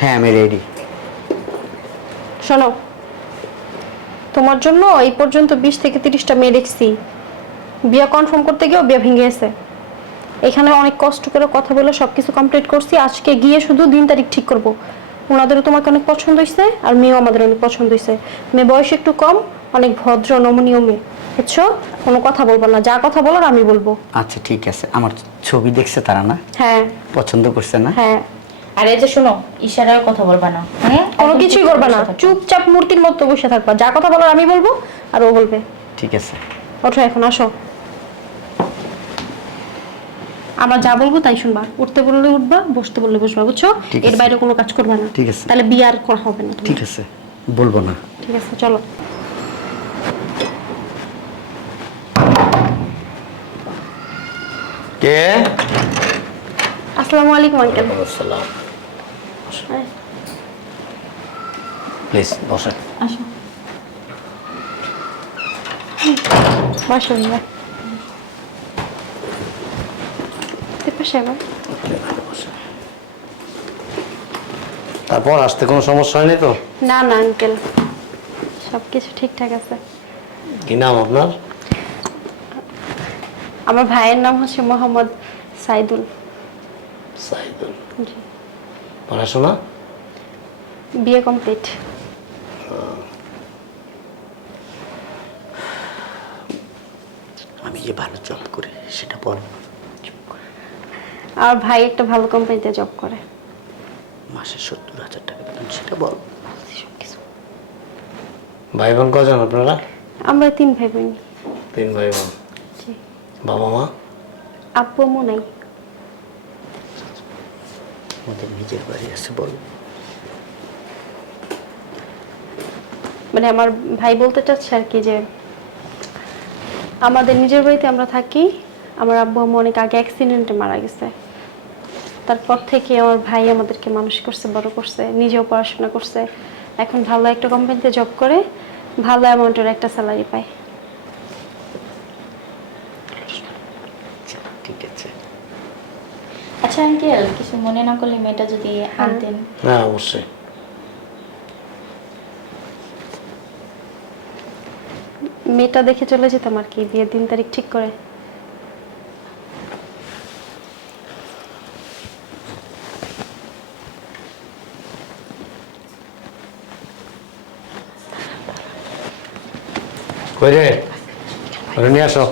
হ্যাঁ আমি রেডি শোনো তোমার জন্য এই পর্যন্ত বিশ থেকে তিরিশটা মেয়ে দেখছি। বিয়ে কনফার্ম করতে গিয়েও বিয়ে ভেঙে গেছে। এখানে অনেক কষ্ট করে কথা বলে সব কিছু কমপ্লিট করছি। আজকে গিয়ে শুধু দিন তারিখ ঠিক করব। ওনাদেরও তোমাকে অনেক পছন্দ হয়েছে আর মেয়েও আমাদের অনেক পছন্দ হয়েছে মেয়ে বয়স একটু কম অনেক ভদ্র নমনীয় মেয়ে। বুঝছ? কোনো কথা বলব না। যা কথা বলার আমি বলব। আচ্ছা ঠিক আছে। আমার ছবি দেখছে তারা না? হ্যাঁ। পছন্দ করছে না? হ্যাঁ। আর এই যে শোনো ইশারায় কথা বলবা না হুম? কোনো কিছুই করবে না। চুপচাপ মূর্তির মতো বসে থাকবা। যা কথা বলার আমি বলব আর ও বলবে। ঠিক আছে। ওঠো এখন আসো। আমরা যা বলব তাই শুনবা। উঠতে বললে উঠবা বসতে বললে বসবা বুঝছ? এর বাইরে কোনো কাজ করবা না। ঠিক আছে। তাহলে বিয়ে আর করা হবে না ঠিক আছে। বলব না। ঠিক আছে চলো। কে? আসসালামু আলাইকুম আঙ্কেল। প্লিজ বসে। তারপর আসতে কোনো সমস্যা হয়নি তো? না না আঙ্কেল সব কিছু ঠিকঠাক আছে। কি নাম আপনার? আমার ভাইয়ের নাম হচ্ছে মোহাম্মদ সাইদুল। সাইদুল। জি। পড়াশোনা? বিয়ে কমপ্লিট। আমি যে ভালো জব করি সেটা বল। আর ভাই একটা ভালো কোম্পানিতে জব করে। মাসে সত্তর হাজার টাকা বেতন সেটা বল। ভাই বোন কজন আপনারা? আমরা তিন ভাই বোন তিন ভাই বোন জি। বাবা মা আব্বু আম্মু নাই। আমাদের নিজের বাড়ি আছে, বল। মানে আমার ভাই বলতে চাচ্ছে আর কি যে, আমাদের নিজের বাড়িতে আমরা থাকি, আমার আব্বু আম্মু অনেক আগে অ্যাক্সিডেন্টে মারা গেছে। তারপর থেকে আমার ভাই আমাদেরকে মানুষ করছে, বড় করছে, নিজেও পড়াশোনা করছে। এখন ভালো একটা কোম্পানিতে জব করে, ভালো অ্যামাউন্টের একটা স্যালারি পায় আচ্ছা, ঠিক আছে আচ্ছা আঙ্কেল কিছু মনে না করলে মেয়েটা যদি আনতেন। হ্যাঁ অবশ্যই। মেয়েটা দেখে চলে যেতাম আর কি বিয়ের দিন তারিখ ঠিক করে। ওরে নিয়ে আসো।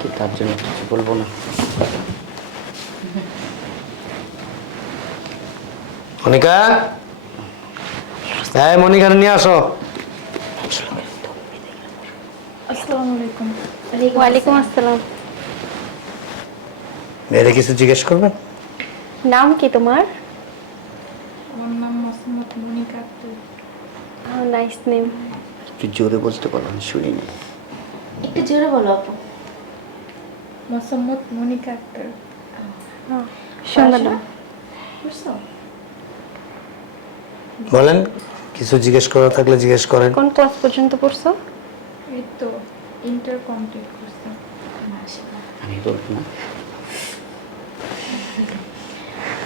কি তার জন্য কিছু বলব না? মনিকা? হ্যাঁ মনিকারে নিয়ে আসো। আসসালামু আলাইকুম ওয়ালাইকুম আসসালাম। মেয়েরে কিছু জিজ্ঞেস করবেন নাম কি তোমার? আমার নাম মোসাম্মদ মনিকা নাইস নেম একটু জোরে বলতে পারো আমি শুনিনি একটু জোরে বলো আপু। মোসাম্মদ মনিকা আক্তার। সুন্দর নাম বুঝছ? বলেন কিছু জিজ্ঞেস করা থাকলে জিজ্ঞেস করেন। কোন ক্লাস পর্যন্ত পড়ছো? এই তো ইন্টার কমপ্লিট করতাম আমি বলব না।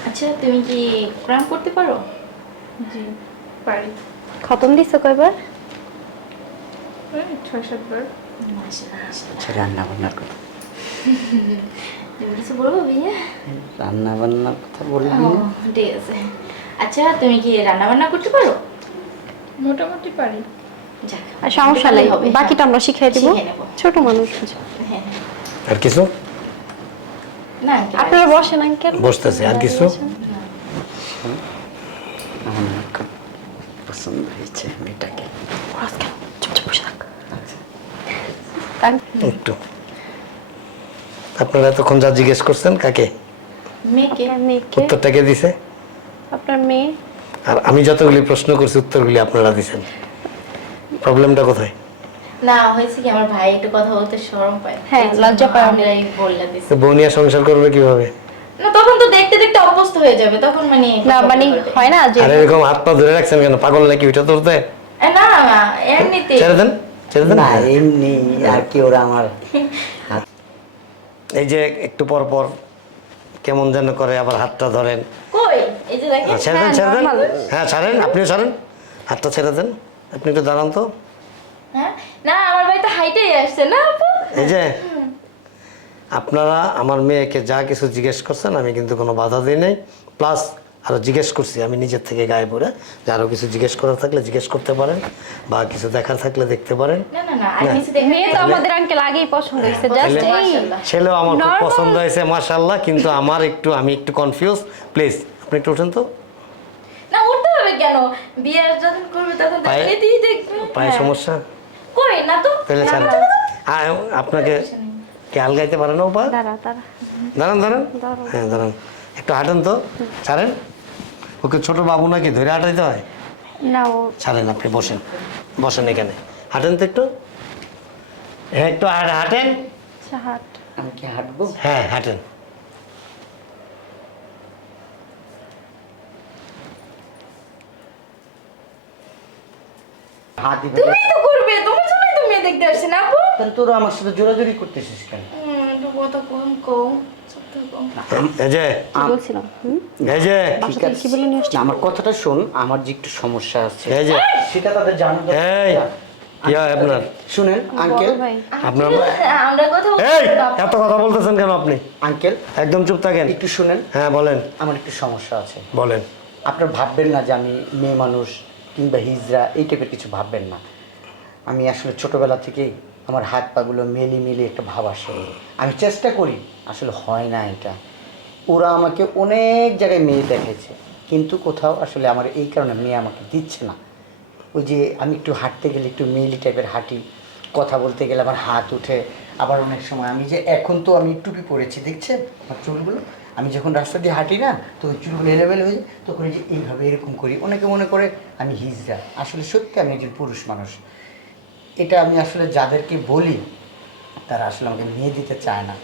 আচ্ছা তুমি কি কোরআন পড়তে পারো? জি পারি। খতম দিছো কয়বার? ছয় সাতবার। আচ্ছা রান্না বান্নার কথা। তুমি কিছু বলব ভাইয়া? রান্না বান্নার কথা বলবি ঠিক আছে। আচ্ছা তুমি কি রান্না বান্না করতে পারো? মোটামুটি পারি। যাক আর সমস্যা নাই হবে বাকিটা আমরা শিখিয়ে দিব। ছোট মানুষ হ্যাঁ হ্যাঁ। আর কিছু? না আপনারা বসেন আঙ্কেল। বসতেছি আর কিছু? পছন্দ হয়েছে মেয়েটাকে। চুপচাপ বসে থাক। একটু। আপনারা এতক্ষণ যা জিজ্ঞেস করছেন কাকে? মেয়েকে। আপনার মেয়েকে। উত্তরটা দিছে? আপনার মেয়ে? আর আমি যতগুলি প্রশ্ন করছি উত্তরগুলি আপনারা দিছেন। প্রবলেমটা কোথায়? না হয়েছে কি আমার ভাই একটু কথা বলতে শরম পায়। হ্যাঁ, লজ্জা পায় অনেক। আমরাই বললা দিছি। তো বউ সংসার করবে কীভাবে? না তখন তো দেখতে দেখতে অভ্যস্ত হয়ে যাবে তখন মানে না মানে হয় না যে আর এরকম হাত পা ধরে রাখছেন কেন? পাগল নাকি ওইটা ধরতে না না এমনিতে ছেড়ে দেন ছেড়ে দেন। না এমনি আর কি ওরা আমার এই যে একটু পর পর কেমন যেন করে আবার হাতটা ধরেন। কই? হ্যাঁ, ছেড়ে দেন ছেড়ে দেন হ্যাঁ ছাড়েন আপনিও ছাড়েন। হাতটা ছেড়ে দেন আপনি একটু দাঁড়ান তো। হ্যাঁ? না আমার বাড়িতে হাইটেই আসছে না এই যে আপনারা আমার মেয়েকে যা কিছু জিজ্ঞেস করছেন আমি কিন্তু কোনো বাধা দিই নাই। প্লাস আরও জিজ্ঞেস করছি আমি নিজের থেকে গায়ে পড়ে যে আরও কিছু জিজ্ঞেস করার থাকলে জিজ্ঞেস করতে পারেন বা কিছু দেখার থাকলে দেখতে পারেন। না না না জাস্ট এই মাশাআল্লাহ। ছেলেও আমার খুব পছন্দ হয়েছে মাশাল্লাহ কিন্তু আমার একটু আমি একটু কনফিউজ প্লিজ আপনি একটু উঠেন তো। না উঠতে হবে কেন? বিয়ের যখন করবে তখন পায়ে- পায়ে হ্যাঁ। সমস্যা? কই না তো? তাহলে না, ছাড়েন। আপনাকে পারেন দাঁড়া দাঁড়া। দাঁড়ান দাঁড়ান। দাঁড়ান। হ্যাঁ দাঁড়ান। একটু হাঁটেন তো। ছাড়েন। ওকে ছোট বাবু নাকি ধরে হাঁটাইতে হয়? না ও ছাড়েন আপনি বসেন। বসেন এখানে। হাঁটেন তো একটু। হ্যাঁ একটু হাঁট- হাঁটেন। আচ্ছা, আমি কি হাঁটবো? হ্যাঁ হাঁটেন। তুমি তো করবে তোমার জন্যই তো মেয়ে দেখতে আসছে না আপু। তাহলে তোরা আমার সাথে জোরাজোরি করতেছিস কেন? হুম, একটু কথা কম কম কম এই যে বলছিলাম? হুম? এই যে ঠিক বাসাতে কি বলে নিয়ে আসছি? আমার কথাটা শোন আমার যে একটু সমস্যা আছে। এই যে সেটা তাদের জানা এই কি আপনার? শুনেন আঙ্কেল আপনার আমরা কথা এই এত কথা বলতেছেন কেন আপনি? আঙ্কেল একদম চুপ থাকেন। একটু শুনেন। হ্যাঁ বলেন। আমার একটু সমস্যা আছে। বলেন। আপনার ভাববেন না যে আমি মেয়ে মানুষ কিংবা হিজড়া এই টাইপের কিছু ভাববেন না। আমি আসলে ছোটবেলা থেকেই আমার হাত পাগুলো মেলি মেলি একটা ভাব আসে। আমি চেষ্টা করি, আসলে হয় না এটা। ওরা আমাকে অনেক জায়গায় মেয়ে দেখেছে, কিন্তু কোথাও আসলে আমার এই কারণে মেয়ে আমাকে দিচ্ছে না। ওই যে আমি একটু হাঁটতে গেলে একটু মেলি টাইপের হাঁটি, কথা বলতে গেলে আমার হাত উঠে, আবার অনেক সময় আমি যে এখন তো আমি টুপি পরেছি, দেখছেন? আমার চুলগুলো, আমি যখন রাস্তা দিয়ে হাঁটি না, তো চুলগুলো এলেবেল হয়ে যায়, তখন যে এইভাবে এরকম করি। অনেকে মনে করে আমি হিজড়া। আসলে সত্যি আমি একজন পুরুষ মানুষ। এটা আমি আসলে যাদেরকে বলি, তারা আসলে আমাকে নিয়ে দিতে চায় না।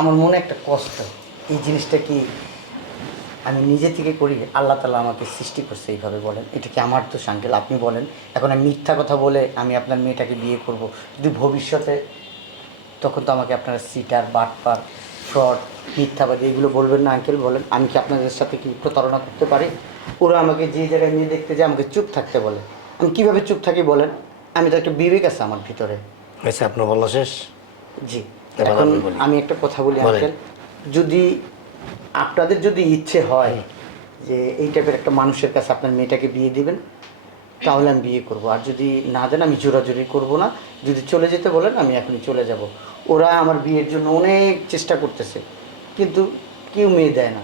আমার মনে একটা কষ্ট, এই জিনিসটা কি আমি নিজে থেকে করি? আল্লাহ তালা আমাকে সৃষ্টি করছে এইভাবে বলেন। এটা কি আমার তো সাঙ্কেল আপনি বলেন। এখন আমি মিথ্যা কথা বলে আমি আপনার মেয়েটাকে বিয়ে করব। যদি ভবিষ্যতে তখন তো আমাকে আপনারা সিটার বাটপার ফ্রড মিথ্যাবাদী এগুলো বলবেন না আঙ্কেল, বলেন। আমি কি আপনাদের সাথে কি প্রতারণা করতে পারি? ওরা আমাকে যে জায়গায় নিয়ে দেখতে যায়, আমাকে চুপ থাকতে বলে। আমি কীভাবে চুপ থাকি বলেন? আমি তো একটা বিবেক আছে আমার ভিতরে। আচ্ছা আপনার বলা শেষ? জি। এখন আমি একটা কথা বলি। আঙ্কেল। যদি আপনাদের যদি ইচ্ছে হয় যে এই টাইপের একটা মানুষের কাছে আপনার মেয়েটাকে বিয়ে দিবেন তাহলে আমি বিয়ে করব। আর যদি না দেন আমি জোরাজোরি করব না। যদি চলে যেতে বলেন আমি এখনই চলে যাব। ওরা আমার বিয়ের জন্য অনেক চেষ্টা করতেছে কিন্তু কেউ মেয়ে দেয় না।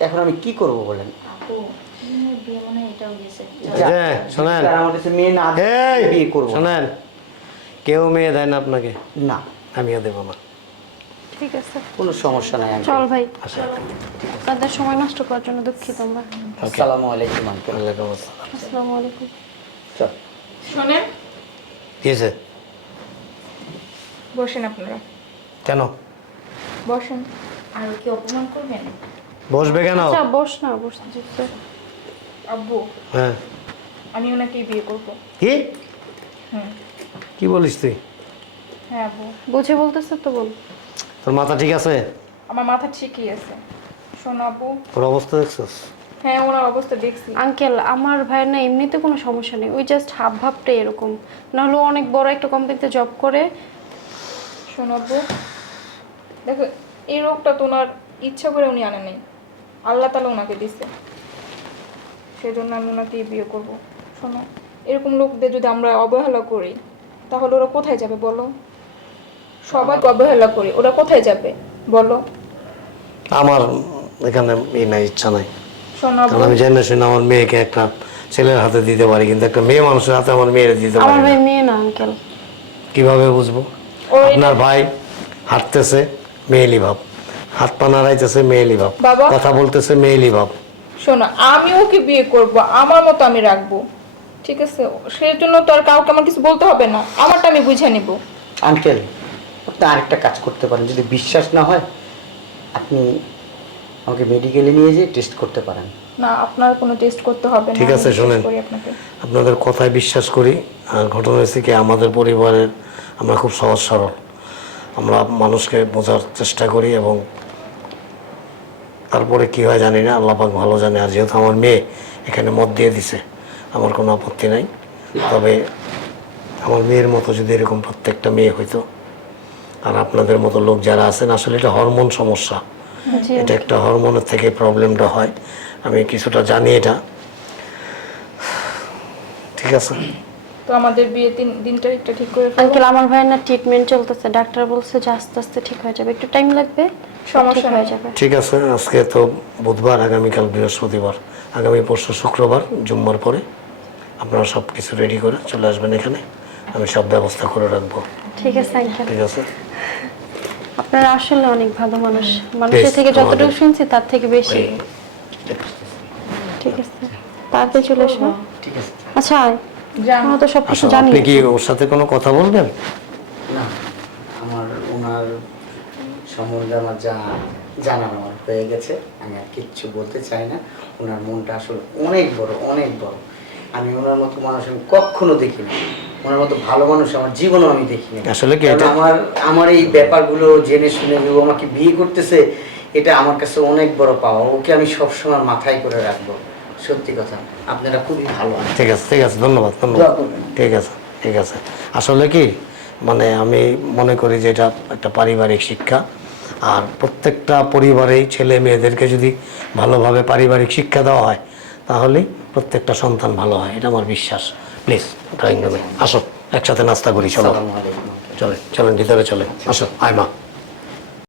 এখন আমি কি করব বলেন? হয় শোনেন। কেউ মেয়ে দেয় না আপনাকে? না। আমিও দেবো না। ঠিক আছে। কোনো সমস্যা নাই চল ভাই। আচ্ছা সময় নষ্ট করার জন্য দুঃখিত আমরা। আসসালামু আলাইকুম আঙ্কেল আসসালামু। আলাইকুম। চল। শোনেন। কি হয়েছে? বসেন আপনারা। কেন? বসেন। আর কি অপমান করবেন? বসবে কেন? আচ্ছা বস না। আব্বু হ্যাঁ। আমি ওনাকেই বিয়ে করব। কি? হুম। কি বলিস তুই? হ্যাঁ আব্বু। বুঝে বলতেছে তো বল। তোর মাথা ঠিক আছে? আমার মাথা ঠিকই আছে। শোনো আব্বু। তোর অবস্থা দেখছিস? হ্যাঁ ওনার অবস্থা দেখছি। আঙ্কেল আমার ভাইয়ের না এমনিতে কোনো সমস্যা নেই। ওই জাস্ট হাব ভাবটাই এরকম। নাহলে অনেক বড় একটা কোম্পানিতে জব করে। শোনো আব্বু দেখো এই রোগটা তো ওনার ইচ্ছা করে উনি আনে নেই। আল্লাহ তালা ওনাকে দিছে। সেজন্য আমি ওনাকেই বিয়ে করব। শোনো এরকম লোকদের যদি আমরা অবহেলা করি তাহলে ওরা কোথায় যাবে বলো? সবাই অবহেলা করি ওরা কোথায় যাবে বলো? আমার এখানে এই নাই ইচ্ছা নাই। শোনো কারণ আমি জানি না শুনে আমার মেয়েকে একটা ছেলের হাতে দিতে পারি কিন্তু একটা মেয়ে মানুষের হাতে আমার মেয়ের দিতে আমার পারি ভাই মেয়ে না আঙ্কেল কীভাবে বুঝব? আপনার ভাই হাঁটতেছে মেয়েলি ভাব। হাত পা নাড়াইতেছে মেয়েলি ভাব। কথা বলতেছে মেয়েলি ভাব। শোনো আমি ওকে বিয়ে করব আমার মতো আমি রাখব। ঠিক আছে? সেই জন্য তো আর কাউকে আমার কিছু বলতে হবে না। আমারটা আমি বুঝে নিব। আঙ্কেল আপনি আরেকটা কাজ করতে পারেন। যদি বিশ্বাস না হয় আপনি আমাকে মেডিকেলে নিয়ে যেয়ে টেস্ট করতে পারেন। না আপনার কোনো টেস্ট করতে হবে না। ঠিক আছে, শোনেন। আপনাদের কথায় বিশ্বাস করি। আর ঘটনা হয়েছে কি আমাদের পরিবারের আমরা খুব সহজ সরল। আমরা মানুষকে বোঝার চেষ্টা করি এবং তারপরে কি হয় জানি না আল্লাহ পাক ভালো জানে। আর যেহেতু আমার মেয়ে এখানে মত দিয়ে দিছে আমার কোনো আপত্তি নাই। তবে আমার মেয়ের মতো যদি এরকম প্রত্যেকটা মেয়ে হইতো আর আপনাদের মতো লোক যারা আছেন আসলে এটা হরমোন সমস্যা। এটা একটা হরমোনের থেকে প্রবলেমটা হয়। আমি কিছুটা জানি এটা। ঠিক আছে? তো আমাদের বিয়ে দিন দিন তারিখটা ঠিক করে। আঙ্কেল আমার ভাইয়ের না ট্রিটমেন্ট চলতেছে। ডাক্তার বলছে যে আস্তে আস্তে ঠিক হয়ে যাবে। একটু টাইম লাগবে? সমস্যা হয়ে যাবে। ঠিক আছে আজকে তো বুধবার আগামীকাল বৃহস্পতিবার। আগামী পরশু শুক্রবার জুম্মার পরে আপনারা সব কিছু রেডি করে চলে আসবেন এখানে। আমি সব ব্যবস্থা করে রাখব। ঠিক আছে আঙ্কেল। ঠিক আছে? আপনারা আসলে অনেক ভালো মানুষ। মানুষের থেকে যতটুকু শুনছি তার থেকে বেশি। ঠিক আছে। তাড়াতাড়ি চলে এসো ঠিক আছে। আচ্ছা আমরা তো সব কিছু আসলে জানি। আপনি কি ওর সাথে কোনো কথা বলবেন? না আমার ওনার সম্বন্ধে আমার যা জানার আমার হয়ে গেছে আমি আর কিচ্ছু বলতে চাই না। ওনার মনটা আসলে অনেক বড় অনেক বড়। আমি ওনার মতো মানুষ আমি কখনো দেখিনি। ওনার মতো ভালো মানুষ আমার জীবনেও আমি দেখিনি। আসলে কি আমার আমার এই ব্যাপারগুলো জেনে শুনে ও আমাকে বিয়ে করতেছে এটা আমার কাছে অনেক বড় পাওয়া। ওকে আমি সবসময় মাথায় করে রাখব। সত্যি কথা আপনারা খুবই ভালো আছেন। ঠিক আছে ঠিক আছে ধন্যবাদ ধন্যবাদ। ঠিক আছে ঠিক আছে। আসলে কি মানে আমি মনে করি যে এটা একটা পারিবারিক শিক্ষা আর প্রত্যেকটা পরিবারেই ছেলে মেয়েদেরকে যদি ভালোভাবে পারিবারিক শিক্ষা দেওয়া হয় তাহলেই প্রত্যেকটা সন্তান ভালো হয় এটা আমার বিশ্বাস। প্লিজ ড্রয়িং রুমে আসো একসাথে নাস্তা করি চলো। চলেন চলেন ভিতরে চলে আসো আয় মা।